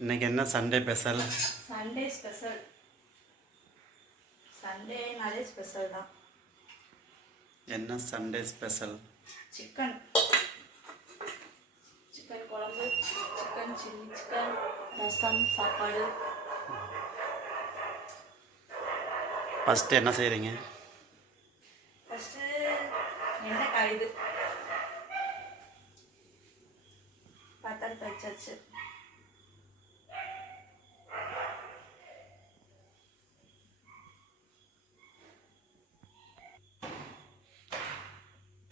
இன்னைக்கு என்ன Sunday special? Sunday special. Sunday நாளே ஸ்பெஷல் தான். என்ன சண்டே ஸ்பெஷல்? சிக்கன் சிக்கன் குழம்பு, சிக்கன் சில்லி சிக்கன், ரசம், சாப்பாடு. ஃபஸ்ட்டு என்ன செய்கிறீங்க? ஃபஸ்ட்டு எண்ணெய் காயுது, பத்தல் வச்சாச்சு.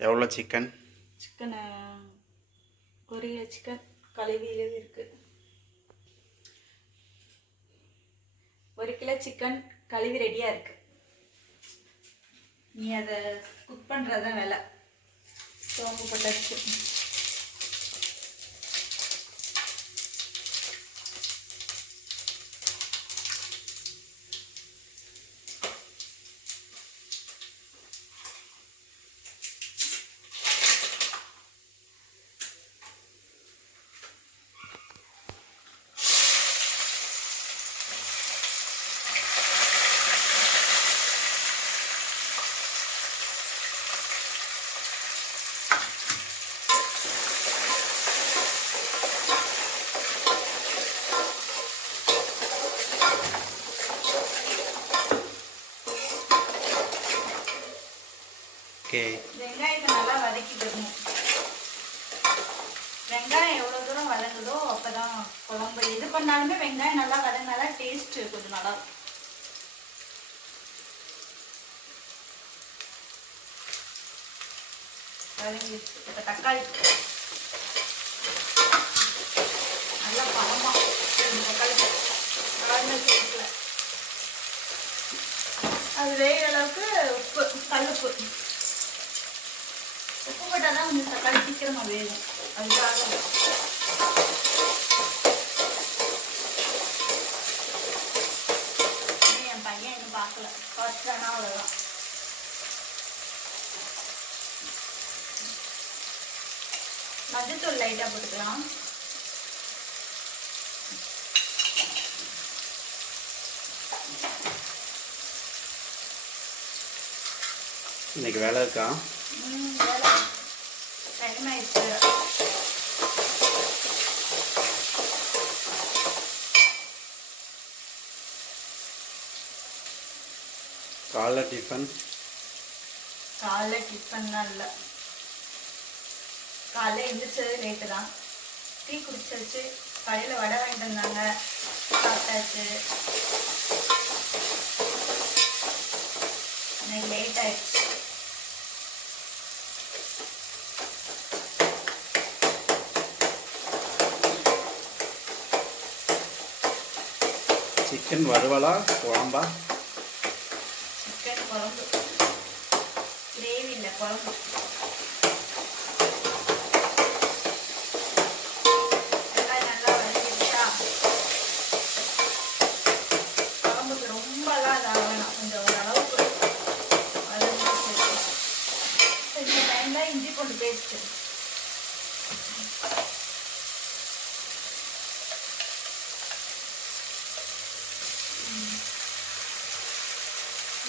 எவ்வளோ சிக்கன்? சிக்கனை 1 கிலோ சிக்கன் கழுவியிலே இருக்குது. 1 கிலோ சிக்கன் கழுவி ரெடியாக இருக்குது. நீ அதை குக் பண்ணுறதான் வேலை. சோம்பு போட்டாச்சு. வெங்காயத்தை நல்லா வதக்கிடணும். வெங்காயம் எவ்வளோ தூரம் வதங்குதோ அப்போ தான் குழம்பு எது பண்ணாலுமே வெங்காயம் நல்லா வதங்கினாதான் டேஸ்ட்டு கொஞ்சம் நல்லா இருக்கும். வதங்கிடுச்சு. இப்போ தக்காளி நல்லா பழமாக தக்காளி சேர்க்கல. அது வேகிற அளவுக்கு உப்பு, கல்லுப்பு. உப்பு போட்டால் தான் கொஞ்சம் தக்காளி சீக்கிரமாக வேகும். அதுக்காக என் பையன் இன்னும் பார்க்கல, பார்த்துட்டானா அவ்வளோதான். மஞ்சத்தூள் லைட்டாக போட்டுக்கலாம். இன்னைக்கு வேலை இருக்கா? வேலை டைம் ஆயிடுச்சு. காலைல டிஃபன்? காலைல டிஃபன்லாம் இல்லை. காலைல எழுந்திரிச்சது லேட்டு தான். டீ குடிச்சாச்சு. கடையில் வடை வாங்கிட்டு வந்தாங்க, சாப்பிட்டாச்சு. எனக்கு லேட் ஆயிடுச்சு. சிக்கன் வறுவலா குழம்பா? சிக்கன் குழம்பு, கிரேவி இல்லை, குழம்பு. வெங்காயம் நல்லா வதக்கிட்டா குழம்புக்கு ரொம்பலாம் இதாக வேணாம், கொஞ்சம் ஓரளவுக்கு வதங்கிட்டு. இந்த டைமில் இஞ்சி பூண்டு பேஸ்ட்டு,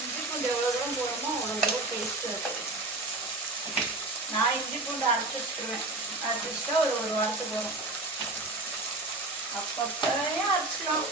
இஞ்சி பூண்டு எவ்வளோ தூரம் போடுறோமோ அவ்வளோ தூரம் டேஸ்ட்டு இருக்குது. நான் இஞ்சி பூண்டு அரைச்சி வச்சுருவேன். அரைச்சி வச்சுட்டா ஒரு வாரத்துக்கு வரும். அப்பப்பையும் அரைச்சிக்கலாம்.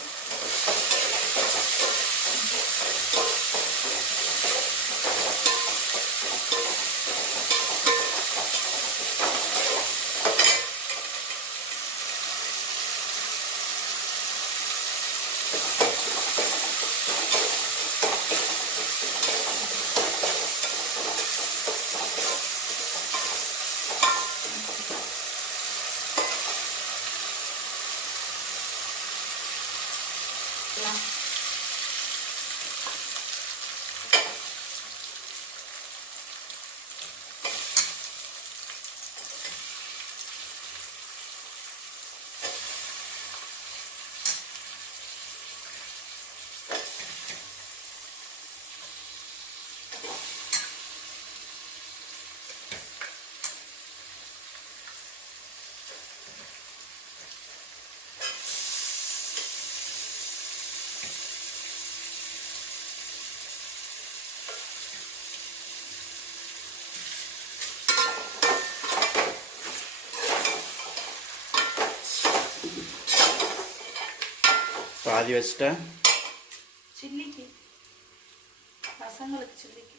பாதி வச்சுட்டேன். சில்லிக்கு பசங்களுக்கு சில்லிக்கு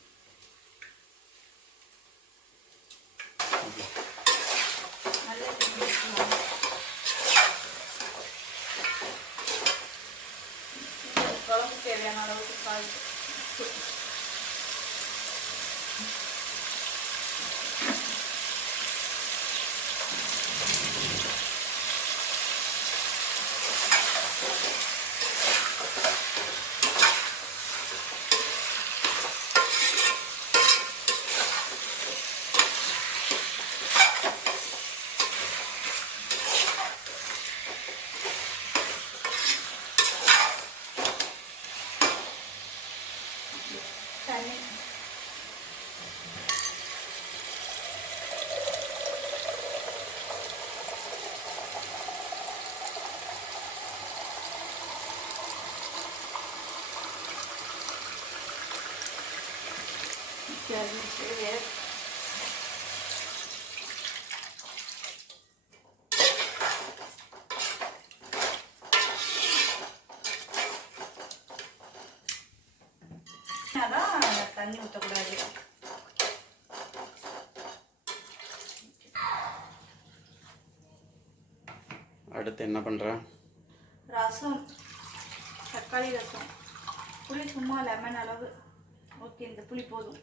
நல்லா கிண்டிக்கலாம். குழம்பு தேவையான அளவுக்கு சால்ட். தண்ணி தண்ணி ஊற்றக்கூடாது. அடுத்து என்ன பண்ணுறேன்? ரசம், தக்காளி ரசம். புளி சும்மா லெமன் அளவு. ஓகே, இந்த புளி போதும்.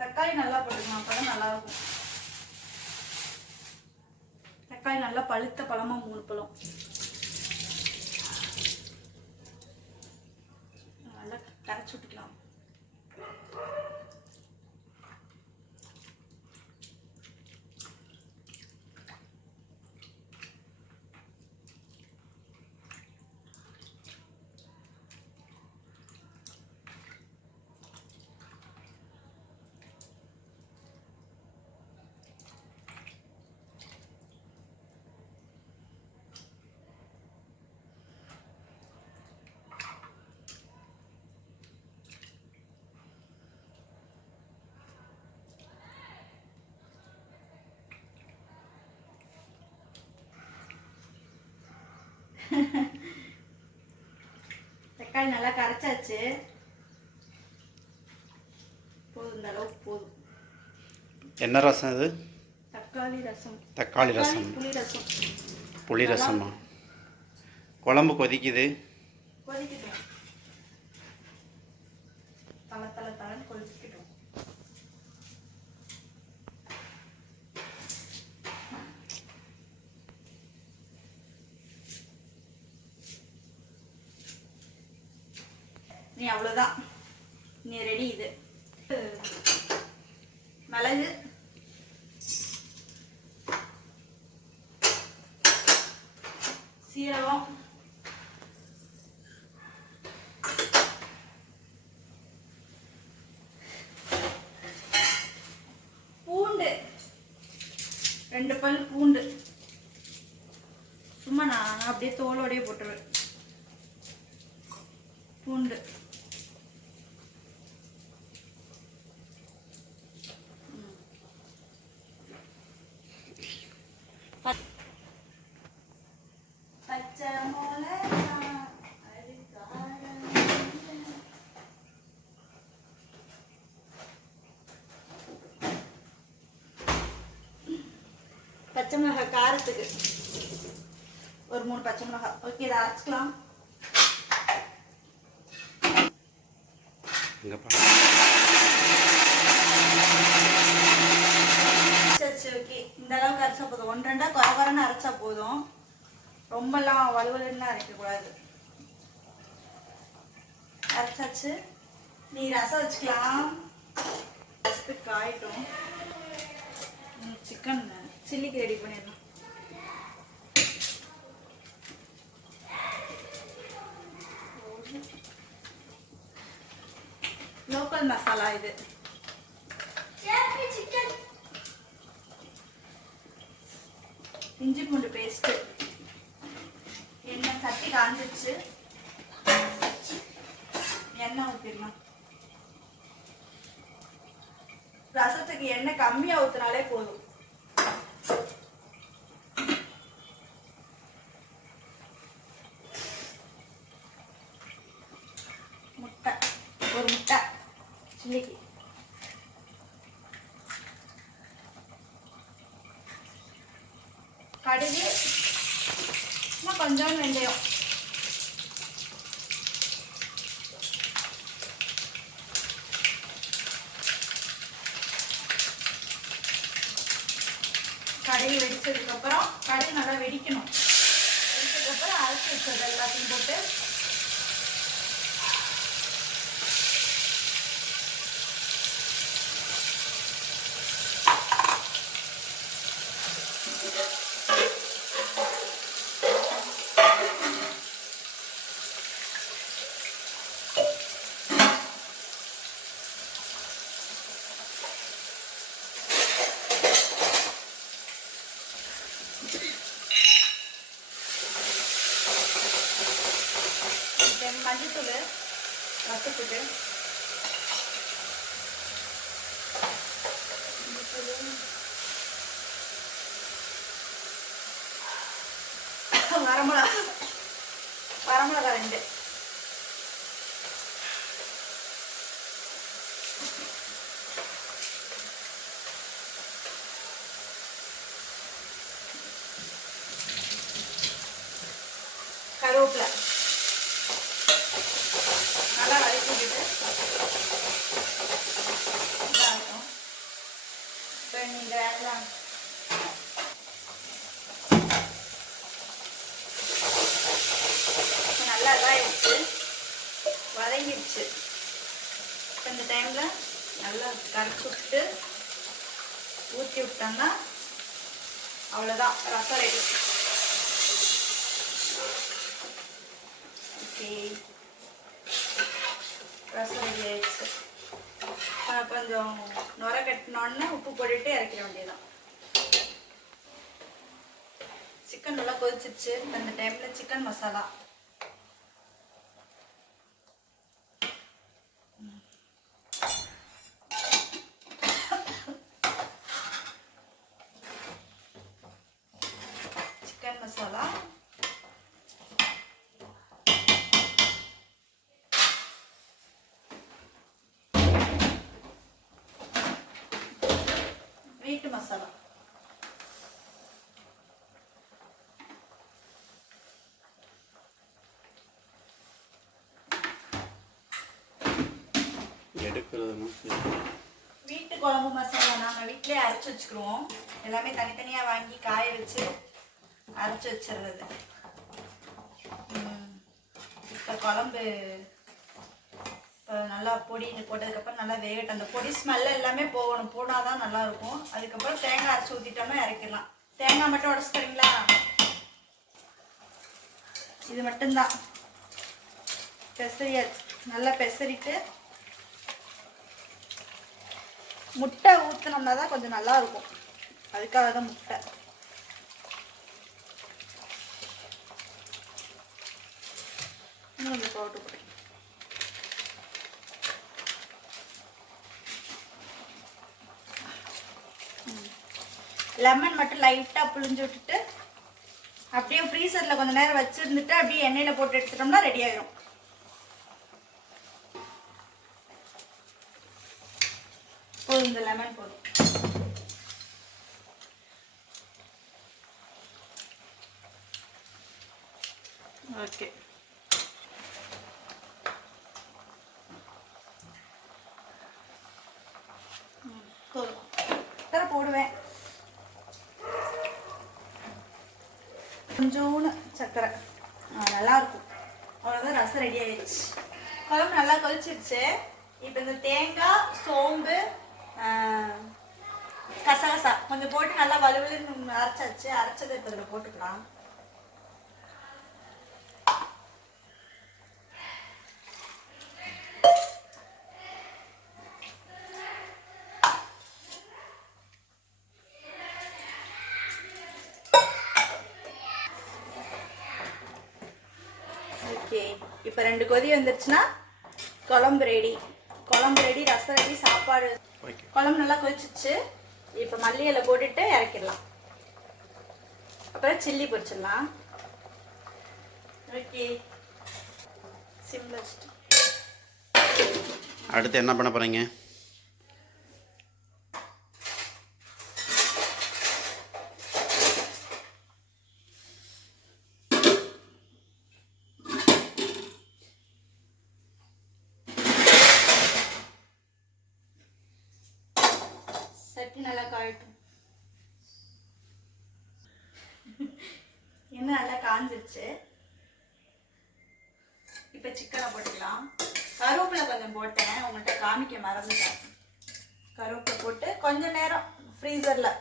தக்காளி நல்லா போட்டுக்கணும், அப்போ தான் நல்லாயிருக்கும். தக்காளி நல்லா பழுத்த பழமாக 3 பழம் நல்லா கரைச்சி விட்டுக்கலாம். தக்காளி நல்லா கரைச்சாச்சு. போதும், இந்த அளவுக்கு போதும். என்ன ரசம் இது? தக்காளி ரசம். தக்காளி ரசம், புளி ரசம். புளி ரசமா? குழம்பு கொதிக்குது. கொதிக்கட்டும், தலை தலை தலைன்னு கொதிக்கட்டும். நீ அவ்வளோதான், நீ ரெடி. இது மிளகு, சீரகம், பூண்டு, 2 பல் பூண்டு. சும்மா நான் அப்படியே தோலோடையே போட்டுருவேன். பூண்டு, பச்சை மிளகா, பச்சை மிளகாய் காரத்துக்கு ஒரு 3 பச்சை மிளகாய். ஓகே, இதை அரைச்சிக்கலாம். ஓகே, இந்த அளவுக்கு அரைச்சா போதும். 1-2 குறகுறன்னு அரைச்சா போதும். ரொம்பலாம் வலுவலுன்னு அரைக்கக்கூடாது. அரைச்சாச்சு. நீ ரசம் வச்சுக்கலாம். ரசத்துக்கு காயிட்டும். சிக்கன் சில்லிக்கு ரெடி பண்ணிடலாம். லோக்கல் மசாலா இது. இஞ்சி பூண்டு பேஸ்ட். எண்ணெய் சட்டி காஞ்சிச்சு. எண்ணெய் ஊற்றிடலாம். ரசத்துக்கு எண்ணெய் கம்மியா ஊற்றினாலே போதும். கடுகு, இன்னும் கொஞ்சம் வெந்தயம். கடுகு வெடிச்சதுக்கப்புறம் கடுகு நல்லா வெடிக்கணும். வெடிச்சதுக்கப்புறம் அரைச்சி வச்சது எல்லாத்தையும் போட்டு மஞ்சத்தூள் ரசத்துக்கு வரமிளகா 2, கருவேப்பிலை நல்லா வதக்கி விட்டுட்டு இதாக இருக்கும். இப்போ நீங்கள் எல்லாம் நல்லா இதாகிடுச்சு, வதங்கிடுச்சு. இப்போ இந்த டைமில் நல்லா கரைச்சி விட்டு ஊற்றி விட்டோம்னா அவ்வளோதான், ரசம் ரெடி. ஓகே, ரசம் ரெடி ஆயிடுச்சு. கொஞ்சம் நுர கட்டினோன்னு உப்பு போட்டுட்டு இறக்கிட வேண்டியதான். சிக்கன் நல்லா கொதிச்சிருச்சு. அந்த டைமில் சிக்கன் மசாலா வீட்டு மசாலா வீட்டு குழம்பு மசாலா நாங்கள் வீட்டிலே அரைச்சி வச்சுக்கிடுவோம். எல்லாமே தனித்தனியாக வாங்கி காய வச்சு அரைச்சி வச்சிடுறது. இப்போ குழம்பு நல்லா பொடி போட்டதுக்கப்புறம் நல்லா வேகட்டும். அந்த பொடி ஸ்மெல் எல்லாமே போகணும், போனால் தான் நல்லாயிருக்கும். அதுக்கப்புறம் தேங்காய் அரைச்சி ஊற்றிட்டோம்னா இறக்கிடலாம். தேங்காய் மட்டும் உடச்சி தரீங்களா? இது மட்டும்தான். பெசரியாச்சு, நல்லா பெசரிட்டு முட்டை ஊற்றினோம்னா தான் கொஞ்சம் நல்லா இருக்கும். அதுக்காக தான் முட்டை. இன்னும் கொஞ்சம் போட்டு போடுறேன். லெமன் மட்டும் லைட்டாக புழிஞ்சு விட்டுட்டு அப்படியே ஃப்ரீசரில் கொஞ்சம் நேரம் வச்சுருந்துட்டு அப்படியே எண்ணெயில் போட்டு எடுத்துட்டோம்னா ரெடி ஆயிடும். போதும், இந்த லெமன் போதும். ஓகே, போதும். தர போடுவேன் கொஞ்சோன்னு சர்க்கரை, நல்லாயிருக்கும். அவ்வளோதான், ரசம் ரெடி ஆயிடுச்சு. குழம்பு நல்லா கொதிச்சிருச்சு. இப்போ இந்த தேங்காய், சோம்பு, கசகசா கொஞ்சம் போட்டு நல்லா வலுவலுன்னு அரைச்சாச்சு. அரைச்சதை இப்போ இதில் போட்டுக்கலாம். ஓகே, இப்போ 2 கொதி வந்துருச்சுன்னா குழம்பு ரெடி. குழம்பு ரெடி, ரசம் ரெடி, சாப்பாடு. குழம்பு நல்லா கொதிச்சிச்சு. இப்போ மல்லி இலை போட்டுட்டு இறக்கிடலாம். அப்புறம் சில்லி பொரிச்சிடலாம். ஓகே, சிம்ல வச்சுட்டு அடுத்து என்ன பண்ண போகிறீங்க? சட்டி நல்லா காயட்டும். இன்னும் நல்லா காஞ்சிருச்சு. இப்போ சிக்கனை போட்டுக்கலாம். கருவேப்பிலை கொஞ்சம் போட்டேன், உங்கள்கிட்ட காமிக்க மறந்துட்டேன். கருவேப்பிலை போட்டு கொஞ்ச நேரம் ஃப்ரீசரில்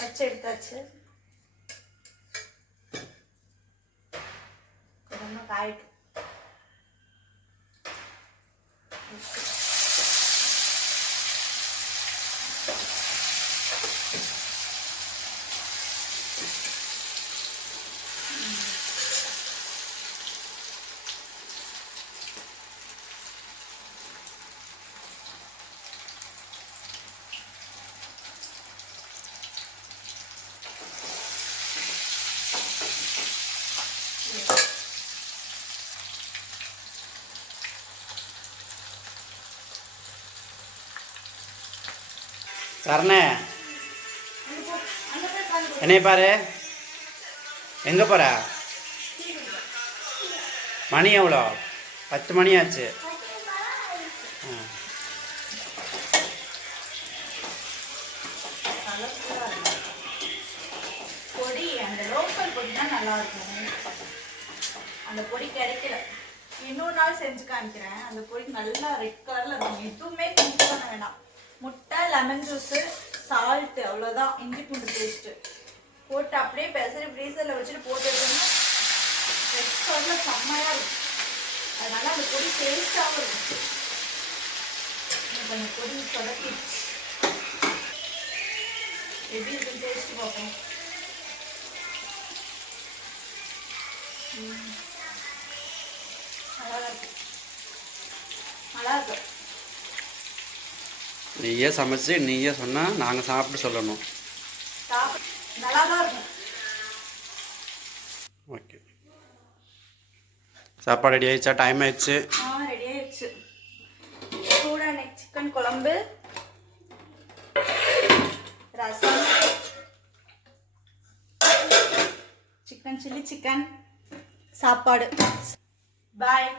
வச்சு எடுத்தாச்சு. கொஞ்சமாக காயிட்டு சரணே, என்னைய பாரு. எங்கே போகிற? மணி எவ்வளோ? 10 மணி ஆச்சு. பொடி அந்த லோக்கல் பொடி தான் நல்லா இருக்கும். அந்த பொடி கிடைக்கல. இன்னொரு நாள் செஞ்சு காமிக்கிறேன். அந்த பொடி நல்லா ரெட் கலர்ல இருக்கும். எதுவுமே மிக்ஸ் பண்ண வேண்டாம். முட்டை, லெமன் ஜூஸு, சால்ட்டு, அவ்வளோதான். இஞ்சி பூண்டு பேஸ்ட்டு போட்டு அப்படியே பெசரி ஃப்ரீசரில் வச்சுட்டு போட்டு எடுத்தோம்னா ரெட் கலரில் செம்மையாக இருக்கும். அதனால அந்த பொடி டேஸ்ட்டாகவும் இருக்கும். கொஞ்சம் பொடி சொதப்பிடுச்சு. எப்படி இருக்குன்னு டேஸ்ட்டு பார்ப்போம். நல்லா இருக்கு. நல்லா இருக்கு. நீயே சமைச்சு நீயே சொன்னால் நாங்கள் சாப்பிட்டு சொல்லணும். நல்லா தான் இருக்கும். ஓகே, சாப்பாடு ரெடி ஆயிடுச்சா? டைம் ஆயிடுச்சு. ரெடி ஆயிடுச்சு. சூடான சிக்கன் குழம்பு, ரசம், சிக்கன் சில்லி சிக்கன், சாப்பாடு. பாய்.